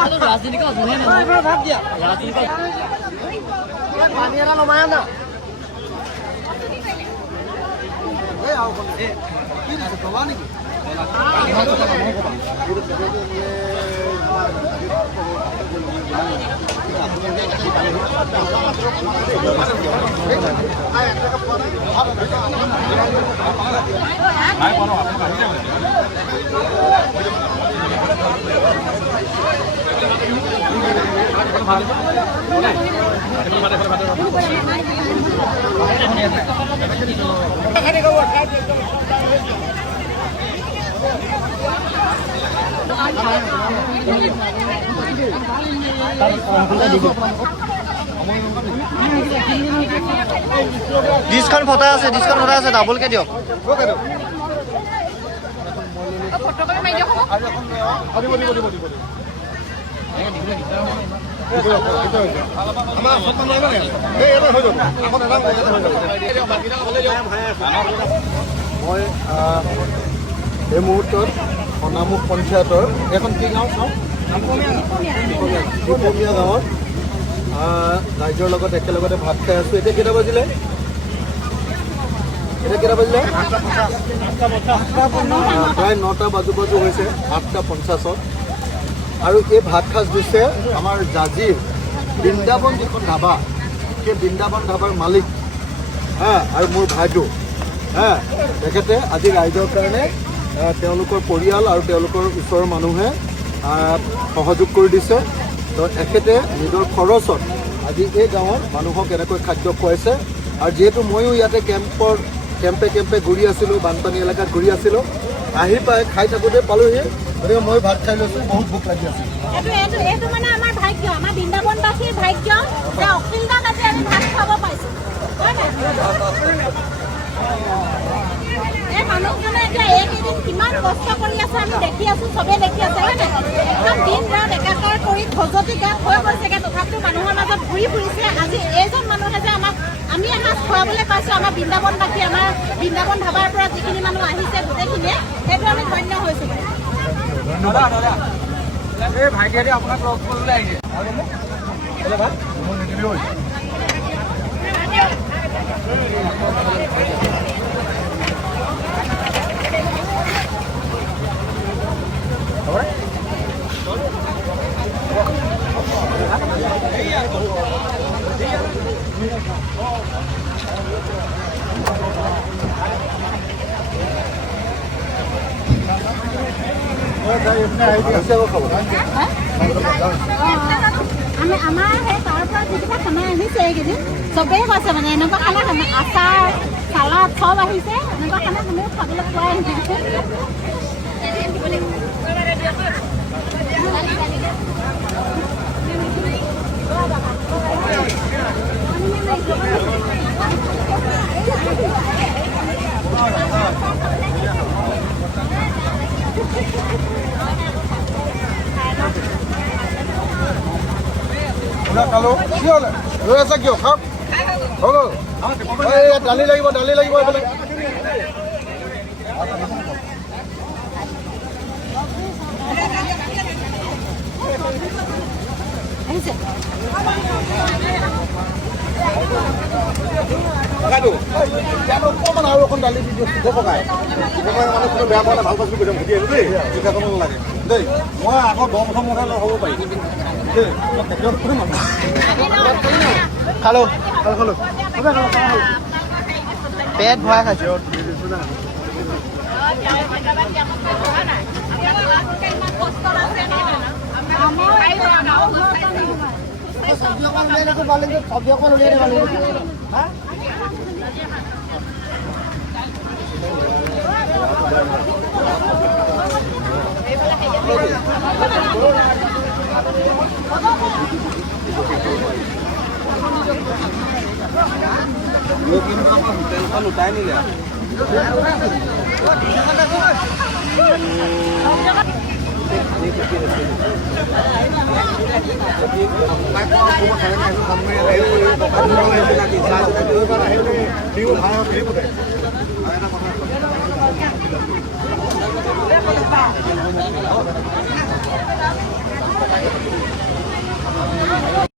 আপুনি ৰাজনীতিক ভাত দিয়া ৰাজনীতিক পানী এটা নমায় না কি দিছে কবা নেকি ডিছখন ফটা আছে ডাবলকে দিয়ক মই এই মুহূৰ্তত অনামুখ পঞ্চায়তৰ এখন কি গাঁও চাওঁ দুপমীয়া গাঁৱত ৰাইজৰ লগত একেলগতে ভাত খাই আছোঁ। এতিয়া কেইটা বাজিলে প্ৰায় 9টা বাজু হৈছে 8:50 আৰু এই ভাত সাজ দিছে আমাৰ জাজিৰ বৃন্দাবন যিখন ধাবা সেই বৃন্দাবন ধাবাৰ মালিক আৰু মোৰ ভাইটো তেখেতে আজি ৰাইজৰ কাৰণে তেওঁলোকৰ পৰিয়াল আৰু তেওঁলোকৰ ওচৰৰ মানুহে সহযোগ কৰি দিছে। তো এখেতে নিজৰ খৰচত আজি এই গাঁৱৰ মানুহক এনেকৈ খাদ্য খুৱাইছে। আৰু যিহেতু ময়ো ইয়াতে কেম্পে ঘূৰি আছিলোঁ, বানপানী এলেকাত ঘূৰি আছিলোঁ, আহি পাই খাই থাকোঁতে পালোহি, গতিকে মই ভাত খাই লৈছোঁ। বহুত ভোক লাগি আছে। এইটো মানে আমাৰ ভাগ্য, আমাৰ বৃন্দাবনবাসীৰ ভাগ্য যে অখিলদাত আজি আমি ভাত খাব পাইছোঁ। এই মানুহজনে এতিয়া এইকেইদিন কিমান কষ্ট কৰি আছে আমি দেখি আছোঁ, চবেই দেখি আছে হয় নাই? একদম দিন ৰাত একাকাৰ কৰি খজতি গাত হৈ গৈছেগৈ, তথাপিও মানুহৰ মাজত ঘূৰি ফুৰিছে। আজি এইজন মানুহে যে আমি এসাঁজ খুৱাবলৈ পাইছোঁ, আমাৰ বৃন্দাবনবাসী, আমাৰ বৃন্দাবন ধাবাৰ পৰা যিখিনি মানুহ আহিছে গোটেইখিনিয়ে, সেইটো আমি ধন্য হৈছোঁ। এই ভাইটিয়ে আপোনাক লগ কৰিবলৈ আহিছে। আমাৰ সেই তাৰ পৰা যিকেইটা খানা আহিছে এইকেইদিন চবেই কৈছে মানে এনেকুৱা খানা আচাৰ চালাড চব আহিছে, এনেকুৱা খানা কোনেও খাবলৈ পোৱাই আহিছে। খালো কি হ'ল ৰৈ আছে কিয়? খাওক হৈ গ'ল। দালি লাগিব এইফালে। অকণমান আৰু এখন দালি দি দিওঁ পকাই মানে কোনো বেয়া পোৱা নাই, ভাল পাইছোঁ কৈছে সুধি আহিলোঁ দেই, চিন্তা কৰিব নালাগে দেই। মই আকৌ 10 বছৰ মূৰত হ'ব পাৰিম দেই। খালো পেট ভৰাই খাইছোঁ। চব্জি অকণ উলিয়াই দিব লাগিব। লুটাই নিলে কথা